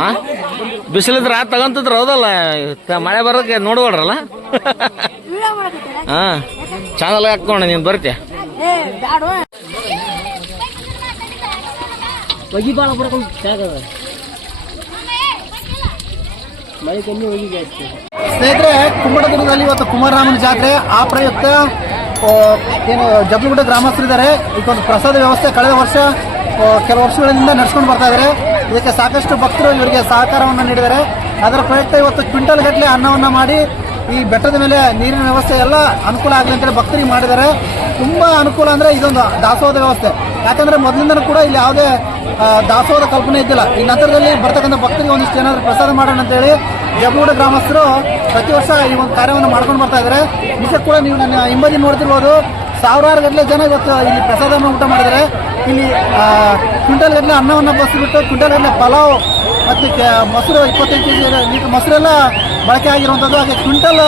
ಹಾ ಬಿಸಿಲಿದ್ರ ತಗೊಂತಿದ್ರ ಹೌದಲ್ಲ ಮಳೆ ಬರೋಕೆ ನೋಡ್ಬೇಡ್ರಲ್ಲ ಹಾ ಚಾನಲ್ ಹಾಕೋಣ ನೀನ್ ಬರ್ತೀಯ ಸ್ನೇಹಿತರೆ, ಕುಂಬಳದುರ್ಗದಲ್ಲಿ ಇವತ್ತು ಕುಮಾರರಾಮನ ಜಾತ್ರೆ. ಆ ಪ್ರಯುಕ್ತ ಏನು ಜಬ್ಬಲಗುಡ್ಡ ಗ್ರಾಮಸ್ಥರಿದ್ದಾರೆ. ಇದೊಂದು ಪ್ರಸಾದ ವ್ಯವಸ್ಥೆ ಕಳೆದ ವರ್ಷ ಕೆಲವು ವರ್ಷಗಳಿಂದ ನಡೆಸ್ಕೊಂಡು ಬರ್ತಾ ಇದ್ದಾರೆ. ಇದಕ್ಕೆ ಸಾಕಷ್ಟು ಭಕ್ತರು ಇವರಿಗೆ ಸಹಕಾರವನ್ನು ನೀಡಿದ್ದಾರೆ. ಅದರ ಪ್ರಯುಕ್ತ ಇವತ್ತು ಕ್ವಿಂಟಲ್ ಗಟ್ಟಲೆ ಅನ್ನವನ್ನು ಮಾಡಿ ಈ ಬೆಟ್ಟದ ಮೇಲೆ ನೀರಿನ ವ್ಯವಸ್ಥೆ ಎಲ್ಲ ಅನುಕೂಲ ಆಗಲಿ ಅಂತೇಳಿ ಭಕ್ತರಿಗೆ ಮಾಡಿದ್ದಾರೆ. ತುಂಬಾ ಅನುಕೂಲ ಅಂದ್ರೆ ಇದೊಂದು ದಾಸೋಹದ ವ್ಯವಸ್ಥೆ. ಯಾಕಂದ್ರೆ ಮೊದಲಿಂದನೂ ಕೂಡ ಇಲ್ಲಿ ಯಾವುದೇ ದಾಸೋಹದ ಕಲ್ಪನೆ ಇದ್ದಿಲ್ಲ. ಈ ನಂತರದಲ್ಲಿ ಬರ್ತಕ್ಕಂಥ ಭಕ್ತರಿಗೆ ಒಂದಿಷ್ಟು ಏನಾದರೂ ಪ್ರಸಾದ ಮಾಡೋಣ ಅಂತೇಳಿ ಜಬ್ಬಲಗುಡ್ಡ ಗ್ರಾಮಸ್ಥರು ಪ್ರತಿ ವರ್ಷ ಈ ಒಂದು ಕಾರ್ಯವನ್ನು ಮಾಡ್ಕೊಂಡು ಬರ್ತಾ ಇದ್ದಾರೆ. ನಿಜ ಕೂಡ ನೀವು ನನ್ನ ಹಿಂಬದಿ ನೋಡ್ತಿರ್ಬೋದು, ಸಾವಿರಾರು ಗಟ್ಟಲೆ ಜನ ಇವತ್ತು ಇಲ್ಲಿ ಪ್ರಸಾದವನ್ನು ಊಟ ಮಾಡಿದ್ದಾರೆ. ಇಲ್ಲಿ ಕ್ವಿಂಟಲ್ ಗಟ್ಟಲೆ ಅನ್ನವನ್ನು ಬಸ್ಬಿಟ್ಟು ಕ್ವಿಂಟಲ್ ಗಟ್ಟಲೆ ಪಲಾವ್ ಮತ್ತು ಮೊಸರು 25 ಕೆಜಿ ಲೀಟರ್ ಮೊಸರೆಲ್ಲ ಬಳಕೆ ಆಗಿರುವಂಥದ್ದು. ಹಾಗೆ ಕ್ವಿಂಟಲ್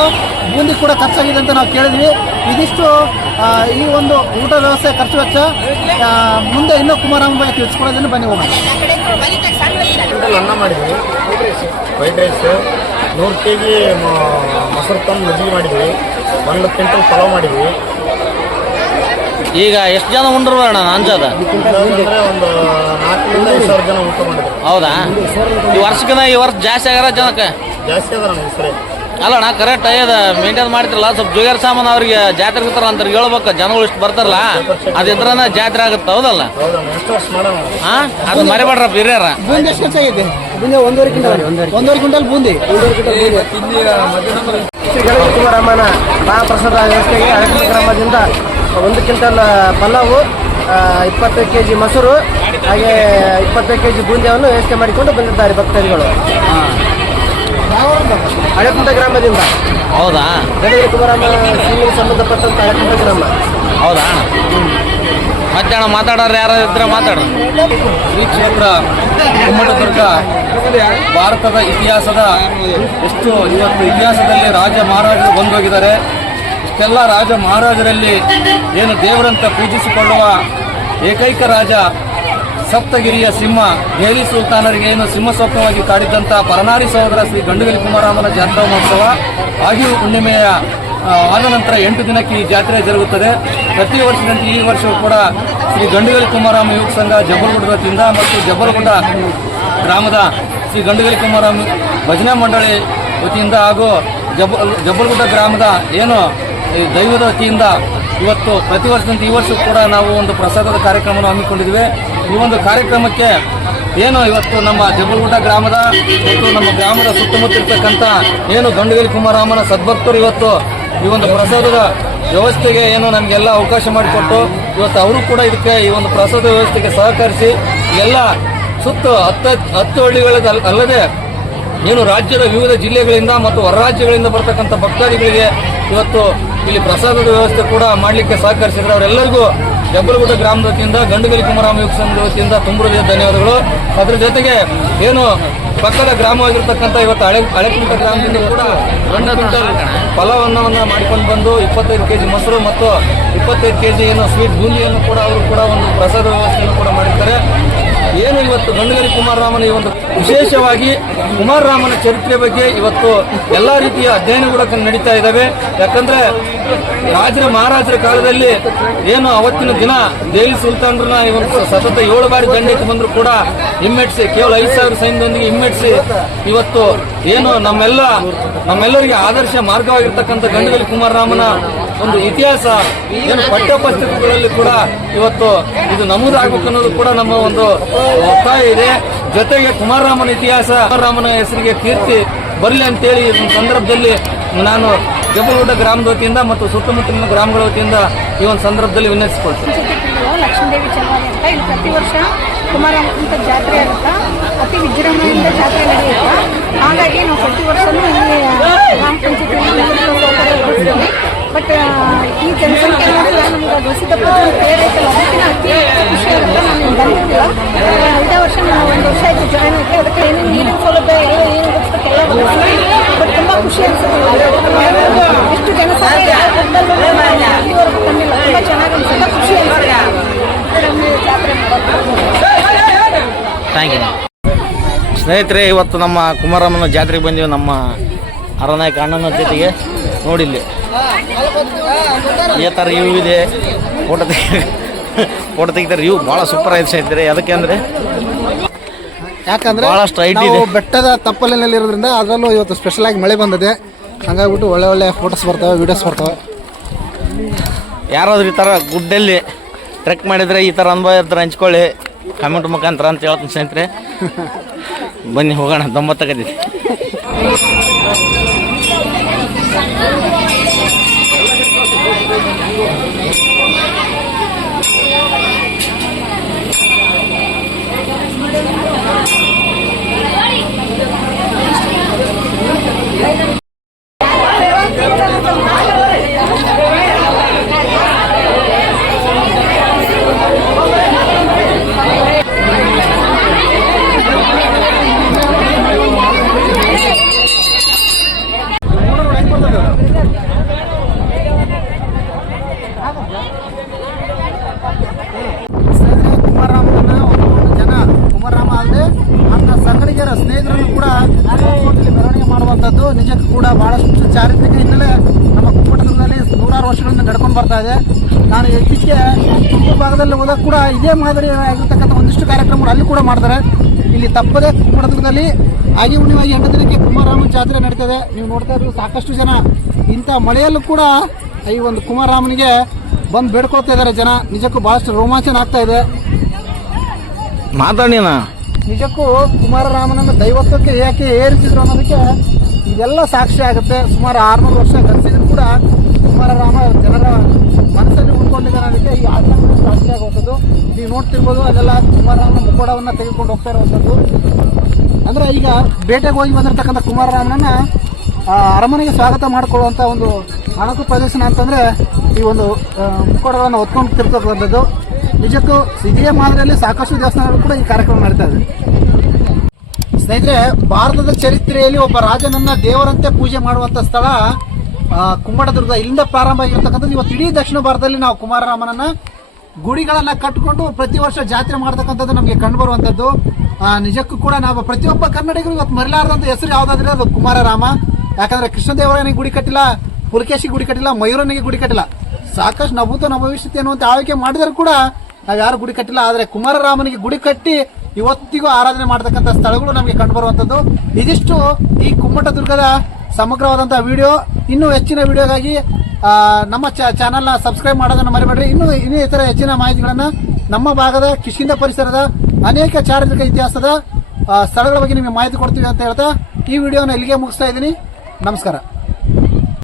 ಬೂಂದಿ ಕೂಡ ಖರ್ಚಾಗಿದೆ ಅಂತ ನಾವು ಕೇಳಿದ್ವಿ. ಇದಿಷ್ಟು ಈ ಒಂದು ಊಟ ವ್ಯವಸ್ಥೆ ಖರ್ಚು ವೆಚ್ಚ. ಮುಂದೆ ಇನ್ನೂ ಕುಮಾರರಾಮನ ಬಗ್ಗೆ ತಿಳಿಸ್ಕೊಡೋದನ್ನು ಬನ್ನಿ ಹೋಗೋಣ. ಕ್ವಿಂಟಲ್ ಅನ್ನ ಮಾಡಿದ್ವಿ, ವೈಟ್ ರೈಸ್, 100 kg ಮೊಸರು ತಂದು ಮಜ್ಜಿಗೆ ಮಾಡಿದ್ವಿ, 1 ಕ್ವಿಂಟಲ್ ಪಲಾವ್ ಮಾಡಿದ್ವಿ. ಈಗ ಎಷ್ಟು ಜನ ಉಂಡ್ರು ಅಣ್ಣ ಅಂಜದ? ಅಂದರೆ ಒಂದು 4,000-5,000 ಜನ ಊಟ ಮಾಡಿದ್ರು. ಹೌದಾ? ಈ ವರ್ಷಕ್ಕಿಂತ ಈ ವರ್ಷ ಜಾಸ್ತಿ ಆಗ್ಯಾರ ಜನಕ್ಕೆ? ಜಾಸ್ತಿ ಅದ ನನ್ನ ಹೆಸರೇ. ಅಲ್ಲಣ್ಣ ಕರೆಕ್ಟ್ ಅಯ್ಯದ ಮೇಂಟೈನ್ ಮಾಡ್ತಿರಲ್ಲ. ಸ್ವಲ್ಪ ಜುಗೇರ್ ಸಾಮಾನು ಅವ್ರಿಗೆ ಜಾತ್ರೆ ಇರ್ತಾರ ಅಂತ ಹೇಳ್ಬೇಕು. ಜನಗಳು ಇಷ್ಟು ಬರ್ತಾರಲ್ಲ, ಅದಿದ್ರನ ಜಾತ್ರೆ ಆಗುತ್ತೆ. ಹೌದಲ್ಲ? ಹಾ, ಅದು ಮರಿಬೇಡ್ರಪ್ಪ ಹಿರಿಯರ. ಬೂಂದಿ ಎಷ್ಟು ಖರ್ಚಾಗಿದೆ? ಬೂಂದಿ 1.5 ಕ್ವಿಂಟಲ್ ಬೂಂದಿ. ಕುಮಾರರಾಮನ ಮಹಾಪ್ರಸಾದ ವ್ಯವಸ್ಥೆಗೆ ಹಳಕುಂಟೆ ಗ್ರಾಮದಿಂದ 1 ಕ್ವಿಂಟಲ್ ಪಲಾವು, 25 kg ಮೊಸರು, ಹಾಗೆ 25 kg ಬೂಂದಿಯನ್ನು ವ್ಯವಸ್ಥೆ ಮಾಡಿಕೊಂಡು ಬಂದಿದ್ದಾರೆ ಭಕ್ತರುಗಳು ಹಳಕುಂಟೆ ಗ್ರಾಮದಿಂದ. ಹೌದಾ? ಕುಮಾರರಾಮ ಶ್ರೀಗಳಿಗೆ ಸಂಬಂಧಪಟ್ಟಂತ ಹಳಕುಂಟೆ ಗ್ರಾಮ. ಹೌದಾ? ಮತ್ತೆ ಅಣ್ಣ ಮಾತಾಡೋರು ಯಾರು ಇದ್ರೆ ಮಾತಾಡ. ಈ ಕ್ಷೇತ್ರ ಕುಂಬಳದುರ್ಗ ಭಾರತದ ಇತಿಹಾಸದ ಎಷ್ಟು ಇವತ್ತು ಇತಿಹಾಸದಲ್ಲಿ ರಾಜ ಮಹಾರಾಜರು ಬಂದೋಗಿದ್ದಾರೆ. ಇಷ್ಟೆಲ್ಲ ರಾಜ ಮಹಾರಾಜರಲ್ಲಿ ಏನು ದೇವರಂತ ಪೂಜಿಸಿಕೊಳ್ಳುವ ಏಕೈಕ ರಾಜ ಸಪ್ತಗಿರಿಯ ಸಿಂಹ ದೆಹಲಿ ಸುಲ್ತಾನರಿಗೆ ಏನು ಸಿಂಹ ಸ್ವಪ್ನವಾಗಿ ಕಾಡಿದ್ದಂಥ ಪರನಾರಿ ಸಹೋದರ ಶ್ರೀ ಗಂಡುಗಲಿ ಕುಮಾರರಾಮನ ಜಾತ್ರಾ ಮಹೋತ್ಸವ ಆಗಿಯೂ ಹುಣ್ಣಿಮೆಯ ಆದ ನಂತರ 8 ದಿನಕ್ಕೆ ಈ ಜಾತ್ರೆ ಜರುಗುತ್ತದೆ. ಪ್ರತಿ ವರ್ಷದಂತೆ ಈ ವರ್ಷವೂ ಕೂಡ ಶ್ರೀ ಗಂಡುಗಲಿ ಕುಮಾರರಾಮ ಯುವಕ ಸಂಘ ಜಬ್ಬಲಗುಡ್ಡ ವತಿಯಿಂದ ಮತ್ತು ಜಬ್ಬಲಗುಡ್ಡ ಗ್ರಾಮದ ಶ್ರೀ ಗಂಡುಗಲಿ ಕುಮಾರರಾಮ ಭಜನಾ ಮಂಡಳಿ ವತಿಯಿಂದ ಹಾಗೂ ಜಬ್ಬಲಗುಡ್ಡ ಗ್ರಾಮದ ಏನು ದೈವದ ವತಿಯಿಂದ ಇವತ್ತು ಪ್ರತಿ ವರ್ಷದಂತೆ ಈ ವರ್ಷವೂ ಕೂಡ ನಾವು ಒಂದು ಪ್ರಸಾದದ ಕಾರ್ಯಕ್ರಮವನ್ನು ಹಮ್ಮಿಕೊಂಡಿದ್ದೇವೆ. ಈ ಒಂದು ಕಾರ್ಯಕ್ರಮಕ್ಕೆ ಏನು ಇವತ್ತು ನಮ್ಮ ಜಬ್ಬಲಗುಡ್ಡ ಗ್ರಾಮದ ಮತ್ತು ನಮ್ಮ ಗ್ರಾಮದ ಸುತ್ತಮುತ್ತ ಇರ್ತಕ್ಕಂಥ ಏನು ಗಂಡುಗಲಿ ಕುಮಾರರಾಮನ ಸದ್ಭಕ್ತರು ಇವತ್ತು ಈ ಒಂದು ಪ್ರಸಾದದ ವ್ಯವಸ್ಥೆಗೆ ಏನು ನಮಗೆಲ್ಲ ಅವಕಾಶ ಮಾಡಿಕೊಟ್ಟು ಇವತ್ತು ಅವರು ಕೂಡ ಇದಕ್ಕೆ ಈ ಒಂದು ಪ್ರಸಾದ ವ್ಯವಸ್ಥೆಗೆ ಸಹಕರಿಸಿ ಎಲ್ಲ ಸುತ್ತ 10 ಹಳ್ಳಿಗಳದ ಅಲ್ಲದೆ ಏನು ರಾಜ್ಯದ ವಿವಿಧ ಜಿಲ್ಲೆಗಳಿಂದ ಮತ್ತು ಹೊರ ರಾಜ್ಯಗಳಿಂದ ಬರ್ತಕ್ಕಂಥ ಭಕ್ತಾದಿಗಳಿಗೆ ಇವತ್ತು ಇಲ್ಲಿ ಪ್ರಸಾದದ ವ್ಯವಸ್ಥೆ ಕೂಡ ಮಾಡಲಿಕ್ಕೆ ಸಹಕರಿಸಿದ್ರು. ಅವರೆಲ್ಲರಿಗೂ ಜಬ್ಬಲಗುಡ್ಡ ಗ್ರಾಮದ ವತಿಯಿಂದ ಗಂಡುಗಲಿ ಕುಮಾರರಾಮ ಯುವಕ ಸಂಘದ ವತಿಯಿಂದ ತುಂಬ ಹೃದಯದ ಧನ್ಯವಾದಗಳು. ಅದರ ಜೊತೆಗೆ ಏನು ಪಕ್ಕದ ಗ್ರಾಮವಾಗಿರ್ತಕ್ಕಂಥ ಇವತ್ತು ಹಳಕುಂಟೆ ಗ್ರಾಮದಿಂದ ಕೂಡ 1 ಕ್ವಿಂಟಲ್ ಪಲಾವ್ ಅನ್ನವನ್ನು ಮಾಡಿಕೊಂಡು ಬಂದು 25 kg ಮೊಸರು ಮತ್ತು 25 kg ಏನು ಸ್ವೀಟ್ ಬೂಂದಿಯನ್ನು ಕೂಡ ಅವರು ಕೂಡ ಒಂದು ಪ್ರಸಾದ ವ್ಯವಸ್ಥೆಯನ್ನು ಕೂಡ ಮಾಡಿರ್ತಾರೆ. ಏನು ಇವತ್ತು ಗಂಡುಗಲಿ ಕುಮಾರರಾಮನ ಈ ಒಂದು ವಿಶೇಷವಾಗಿ ಕುಮಾರರಾಮನ ಚರಿತ್ರೆ ಬಗ್ಗೆ ಇವತ್ತು ಎಲ್ಲ ರೀತಿಯ ಅಧ್ಯಯನಗಳು ನಡೀತಾ ಇದ್ದಾವೆ. ಯಾಕಂದ್ರೆ ರಾಜರ ಮಹಾರಾಜರ ಕಾಲದಲ್ಲಿ ಏನು ಅವತ್ತಿನ ದಿನ ದೆಹಲಿ ಸುಲ್ತಾನರನ್ನ ಇವತ್ತು ಸತತ 7 ಬಾರಿ ದಂಡೆತ್ತಿ ಬಂದರೂ ಕೂಡ ಹಿಮ್ಮೆಟ್ಟಿಸಿ ಕೇವಲ 5,000 ಸೈನ್ಯದೊಂದಿಗೆ ಹಿಮ್ಮೆಟ್ಟಿಸಿ ಇವತ್ತು ಏನು ನಮ್ಮೆಲ್ಲರಿಗೆ ಆದರ್ಶ ಮಾರ್ಗವಾಗಿರ್ತಕ್ಕಂಥ ಗಂಡುಗಲಿ ಕುಮಾರರಾಮನ ಒಂದು ಇತಿಹಾಸ ಏನು ಪಠ್ಯಪುಸ್ತಕಗಳಲ್ಲಿ ಕೂಡ ಇವತ್ತು ಇದು ನಮೂದಾಗಬೇಕು ಅನ್ನೋದು ಕೂಡ ನಮ್ಮ ಒಂದು ಒತ್ತಾಯ ಇದೆ. ಜೊತೆಗೆ ಕುಮಾರರಾಮನ ಇತಿಹಾಸ, ಕುಮಾರರಾಮನ ಹೆಸರಿಗೆ ಕೀರ್ತಿ ಬರಲಿ ಅಂತೇಳಿ ಈ ಸಂದರ್ಭದಲ್ಲಿ ನಾನು ಜಬ್ಬಲಗುಡ್ಡ ಗ್ರಾಮದ ವತಿಯಿಂದ ಮತ್ತು ಸುತ್ತಮುತ್ತಲಿನ ಗ್ರಾಮಗಳ ವತಿಯಿಂದ ಈ ಒಂದು ಸಂದರ್ಭದಲ್ಲಿ ವಿನಂತಿಸಿಕೊಳ್ತೀನಿ. ಲಕ್ಷ್ಮೀದೇವಿ ಚಲವಾದಿ ಅಂತ ಇಲ್ಲಿ ಪ್ರತಿ ವರ್ಷ ಕುಮಾರರಾಮನ ಜಾತ್ರೆ ಆಗುತ್ತಾ, ಅತಿ ವಿಜೃಂಭಣೆಯಿಂದ ಜಾತ್ರೆ ನಡೆಯುತ್ತಾ. ಹಾಗಾಗಿ ನಾವು ಪ್ರತಿ ವರ್ಷವೂ ಇಲ್ಲಿ ಗ್ರಾಮ ಪಂಚಾಯತಿ ಬಟ್ ಈ ಜನಸಂಖ್ಯೆ ನೋಡಿದ್ರೆ ನಮ್ಗೆ ಅದು ಸಿದ್ದಪ್ಪ ಪ್ರೇರ್ ಐತಲ್ಲ ಅದಕ್ಕಿಂತ ಅತಿ ಖುಷಿ ಆಗುತ್ತೆ. ನಾನು ಬಂದಿದ್ದಿಲ್ಲ, ಇದೇ ವರ್ಷ ನಾನು 1 ವರ್ಷ ಆಯಿತು ಜಾಯ್ನ್ ಆಗಿ. ಅದಕ್ಕೆ ಏನೇನು ನೀರಿನ ಸೌಲಭ್ಯ ಎಲ್ಲ ಏನು ಗೊತ್ತಿಲ್ಲ ಎಲ್ಲ ಬಂದಿದ್ದೀನಿ. ಬಟ್ ತುಂಬ ಖುಷಿ ಅನಿಸುತ್ತೆ. ಎಷ್ಟು ಜನಸಂಖ್ಯೆ ಇಲ್ಲಿವರೆಗೂ ಬಂದಿಲ್ಲ, ತುಂಬ ಚೆನ್ನಾಗಿ ಅನಿಸುತ್ತೆ, ಖುಷಿ ಅನಿಸುತ್ತೆ ಜಾತ್ರೆ ಮಾಡೋದು. ಸ್ನೇಹಿತರೆ, ಇವತ್ತು ನಮ್ಮ ಕುಮಾರಮ್ಮನ ಜಾತ್ರೆಗೆ ಬಂದೀವಿ ನಮ್ಮ ಅರನಾಯಕ ಅಣ್ಣನ ಜೊತೆಗೆ. ನೋಡಿಲ್ಲಿ ಈ ಥರ ಇವು ಇದೆ, ಫೋಟೋ ತೆಗಿತಾರೆ. ಇವು ಭಾಳ ಸೂಪರ್ ಆಗಿದೆ ಸ್ನೇಹಿತರೆ. ಅದಕ್ಕೆ ಅಂದರೆ ಯಾಕಂದ್ರೆ ಭಾಳಷ್ಟು ಹೈಟ್ ನಾವು ಇದೆ. ಬೆಟ್ಟದ ತಪ್ಪಲಿನಲ್ಲಿ ಇರೋದ್ರಿಂದ ಅದರಲ್ಲೂ ಇವತ್ತು ಸ್ಪೆಷಲ್ ಆಗಿ ಮಳೆ ಬಂದಿದೆ. ಹಂಗಾಗ್ಬಿಟ್ಟು ಒಳ್ಳೆ ಫೋಟೋಸ್ ಬರ್ತವೆ, ವಿಡಿಯೋಸ್ ಬರ್ತವೆ. ಯಾರಾದ್ರೂ ಈ ಥರ ಗುಡ್ಡಲ್ಲಿ ಟ್ರೆಕ್ ಮಾಡಿದರೆ ಈ ಥರ ಅನುಭವ ಇರ್ತಾರೆ, ಹಂಚ್ಕೊಳ್ಳಿ ಕಮೆಂಟ್ ಮುಖಾಂತರ ಅಂತ ಹೇಳ್ತೀನಿ ಸ್ನೇಹಿತರೆ. ಬನ್ನಿ ಹೋಗೋಣ, ದೊಂಬತ್ತಾಗೈತಿ. ಕುಮಾರರಾಮನ ಒಂದು ಜನ ಕುಮಾರರಾಮ ಅಲ್ಲದೆ ಅಂತ ಸಂಗಡಿಗರ ಸ್ನೇಹಿತರನ್ನು ಕೂಡ ಇಲ್ಲಿ ಮೆರವಣಿಗೆ ಮಾಡುವಂಥದ್ದು ನಿಜಕ್ಕೂ ಕೂಡ ಬಹಳಷ್ಟು ಚಾರಿತ್ರಿಕ ಹಿನ್ನೆಲೆ ನಮ್ಮ ಕುಮ್ಮಟದಲ್ಲಿ ನೂರಾರು ವರ್ಷಗಳಿಂದ ನಡ್ಕೊಂಡು ಬರ್ತಾ ಇದೆ. ನಾನು ಇತ್ತೀಚೆಗೆ ತುಮಕೂರು ಭಾಗದಲ್ಲಿ ಹೋದಾಗ ಕೂಡ ಇದೇ ಮಾದರಿ ಆಗಿರ್ತಕ್ಕಂಥ ಒಂದಿಷ್ಟು ಕಾರ್ಯಕ್ರಮಗಳು ಅಲ್ಲಿ ಕೂಡ ಮಾಡ್ತಾರೆ. ಇಲ್ಲಿ ತಪ್ಪದೆ ಕುಮ್ಮಟದಲ್ಲಿ ಆಗಿ ಹುಣ್ಣಿಮೆಯಾಗಿ 8 ದಿನಕ್ಕೆ ಕುಮಾರರಾಮನ ಜಾತ್ರೆ ನಡೀತದೆ. ನೀವು ನೋಡ್ತಾ ಇದ್ರು ಸಾಕಷ್ಟು ಜನ ಇಂಥ ಮಳೆಯಲ್ಲೂ ಕೂಡ ಈ ಒಂದು ಕುಮಾರರಾಮನಿಗೆ ಬಂದು ಬೇಡ್ಕೊಳ್ತಾ ಇದ್ದಾರೆ ಜನ. ನಿಜಕ್ಕೂ ಬಹಳಷ್ಟು ರೋಮಾಂಚನ ಆಗ್ತಾ ಇದೆ. ಮಾತಾಡಿನ ನಿಜಕ್ಕೂ ಕುಮಾರರಾಮನನ್ನು ದೈವತ್ವಕ್ಕೆ ಏಕೆ ಏರಿಸಿದ್ರು ಅನ್ನೋದಕ್ಕೆ ಇದೆಲ್ಲ ಸಾಕ್ಷಿ ಆಗುತ್ತೆ. ಸುಮಾರು 600 ವರ್ಷ ಗತಿಸಿದ್ರು ಕೂಡ ಕುಮಾರರಾಮ ಜನರ ಮನಸ್ಸಲ್ಲಿ ಉಳ್ಕೊಂಡಿದ್ದಾರೆ ಅನ್ನೋದಕ್ಕೆ ಈ ಆಚರಣೆ ಸಾಕ್ಷಿ ಆಗುವಂಥದ್ದು. ನೀವು ನೋಡ್ತಿರ್ಬೋದು, ಅದೆಲ್ಲ ಕುಮಾರರಾಮನ ಮುಖೋಡವನ್ನು ತೆಗೆದುಕೊಂಡು ಹೋಗ್ತಾ ಇರುವಂಥದ್ದು. ಅಂದರೆ ಈಗ ಬೇಟೆಗೆ ಹೋಗಿ ಬಂದಿರತಕ್ಕಂಥ ಕುಮಾರರಾಮನನ್ನ ಅರಮನೆಗೆ ಸ್ವಾಗತ ಮಾಡಿಕೊಳ್ಳುವಂಥ ಒಂದು ಅಣಕು ಪ್ರದರ್ಶನ ಅಂತಂದರೆ ಈ ಒಂದು ಮುಖೋಡಗಳನ್ನು ಹೊತ್ಕೊಂಡು ತಿರ್ತಕ್ಕಂಥದ್ದು. ನಿಜಕ್ಕೂ ಇದೇ ಮಾದರಿಯಲ್ಲಿ ಸಾಕಷ್ಟು ದೇವಸ್ಥಾನಗಳು ಕೂಡ ಈ ಕಾರ್ಯಕ್ರಮ ನಡೀತಾ ಇದೆ. ಸ್ನೇಹಿತರೆ, ಭಾರತದ ಚರಿತ್ರೆಯಲ್ಲಿ ಒಬ್ಬ ರಾಜನನ್ನ ದೇವರಂತೆ ಪೂಜೆ ಮಾಡುವಂಥ ಸ್ಥಳ ಕುಮ್ಮಟದುರ್ಗ. ಇಲ್ಲಿಂದ ಪ್ರಾರಂಭ ಆಗಿರ್ತಕ್ಕಂಥದ್ದು. ಇವತ್ತು ಇಡೀ ದಕ್ಷಿಣ ಭಾರತದಲ್ಲಿ ನಾವು ಕುಮಾರರಾಮನನ್ನ ಗುಡಿಗಳನ್ನ ಕಟ್ಟಿಕೊಂಡು ಪ್ರತಿ ವರ್ಷ ಜಾತ್ರೆ ಮಾಡ್ತಕ್ಕಂಥದ್ದು ನಮಗೆ ಕಂಡು ಬರುವಂಥದ್ದು. ನಿಜಕ್ಕೂ ಕೂಡ ನಾವು ಪ್ರತಿಯೊಬ್ಬ ಕನ್ನಡಿಗರು ಇವತ್ತು ಮರಿಲಾರದಂಥ ಹೆಸರು ಯಾವುದಾದ್ರೆ ಅದು ಕುಮಾರರಾಮ. ಯಾಕಂದ್ರೆ ಕೃಷ್ಣದೇವರಾಯನಿಗೆ ಗುಡಿ ಕಟ್ಟಿಲ್ಲ, ಪುಲಕೇಶಿ ಗುಡಿ ಕಟ್ಟಿಲ್ಲ, ಮಯೂರನಿಗೆ ಗುಡಿ ಕಟ್ಟಿಲ್ಲ. ಸಾಕಷ್ಟು ನಭೂತ ನಭವಿಷ್ಯತೆ ಅನ್ನುವಂಥ ಆಳ್ವಿಕೆ ಮಾಡಿದರೂ ಕೂಡ ನಾವು ಯಾರು ಗುಡಿ ಕಟ್ಟಿಲ್ಲ. ಆದರೆ ಕುಮಾರರಾಮನಿಗೆ ಗುಡಿ ಕಟ್ಟಿ ಇವತ್ತಿಗೂ ಆರಾಧನೆ ಮಾಡತಕ್ಕಂಥ ಸ್ಥಳಗಳು ನಮಗೆ ಕಂಡು ಬರುವಂಥದ್ದು. ಇದಿಷ್ಟು ಈ ಕುಮ್ಮಟದುರ್ಗದ ಸಮಗ್ರವಾದಂತಹ ವಿಡಿಯೋ. ಇನ್ನೂ ಹೆಚ್ಚಿನ ವಿಡಿಯೋಗಾಗಿ ನಮ್ಮ ಚಾನಲ್ನ ಸಬ್ಸ್ಕ್ರೈಬ್ ಮಾಡೋದನ್ನು ಮರಿಬೇಡ್ರಿ. ಇನ್ನೂ ಇತರ ಹೆಚ್ಚಿನ ಮಾಹಿತಿಗಳನ್ನ ನಮ್ಮ ಭಾಗದ ಕಿಷ್ಕಿಂಧ ಪರಿಸರದ ಅನೇಕ ಚಾರಿತ್ರಿಕ ಇತಿಹಾಸದ ಸ್ಥಳಗಳ ಬಗ್ಗೆ ನಿಮಗೆ ಮಾಹಿತಿ ಕೊಡ್ತೀವಿ ಅಂತ ಹೇಳ್ತಾ ಈ ವಿಡಿಯೋನ ಇಲ್ಲಿಗೆ ಮುಗಿಸ್ತಾ ಇದ್ದೀನಿ. ನಮಸ್ಕಾರ.